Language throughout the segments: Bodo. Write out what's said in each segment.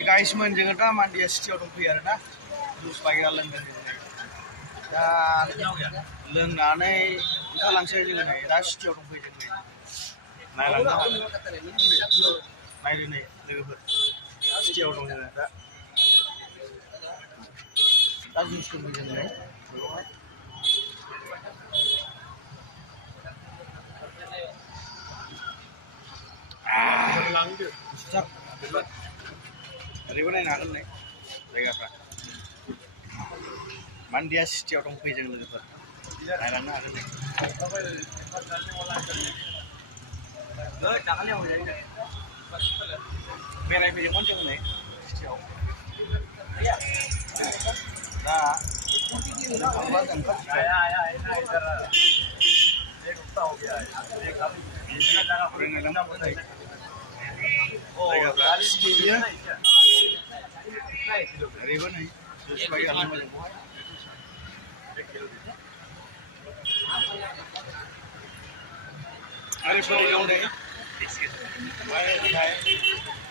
गाइसमोन जोङो दा मान्डिया सिटियाव दंफैयो आरोना जुस बायग्रा लोंदों जोङो दा लोंनानै ओंखारलांसै जोङो नै दा सिटियाव दंफैयो जों नै नायलांनो नायदो नै लोगोफोर सिटियाव दं जोङो दा जुस लोंफैयो जों नै ओरैबो नायनो हागोन नै जायगाफ्रा मान्डिया सिटियाव दंफैयो जों लोगोफोर नायलांनो हागोन नै बेरायफैदोंमोन जों नै सिटियाव दा जायगाफ्रा सिटिया ओरैबो नै जुस बायग्रा लोंबाय जों बहाय आरो सोरबा दं नै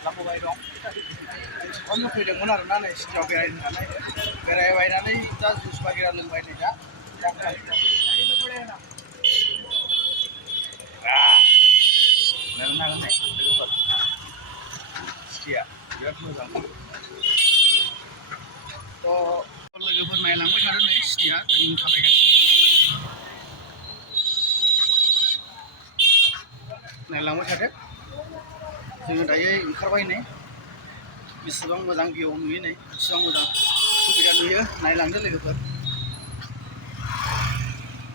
लाबोबाय दं खननो फैदोंमोन आरोना नै सिटियाव बेरायनानै बेरायबायनानै दा जुस बायग्रा लोंबाय नै दा नायनो हागोन नै लोगोफोर सिटिया बिराद मोजां लोगोफोर नायलांबाय थादों नै सिटिया जों थाबायगासिनो नायलांबाय थादो जोङो दायो ओंखारबाय नै बेसेबां मोजां भिउ नुयो नै बेसेबां मोजां सुबिदा नुयो नायलांदो लोगोफोर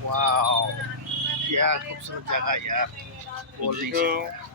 वाव क्या खूबसूरत जगह यार बोल नहीं सकता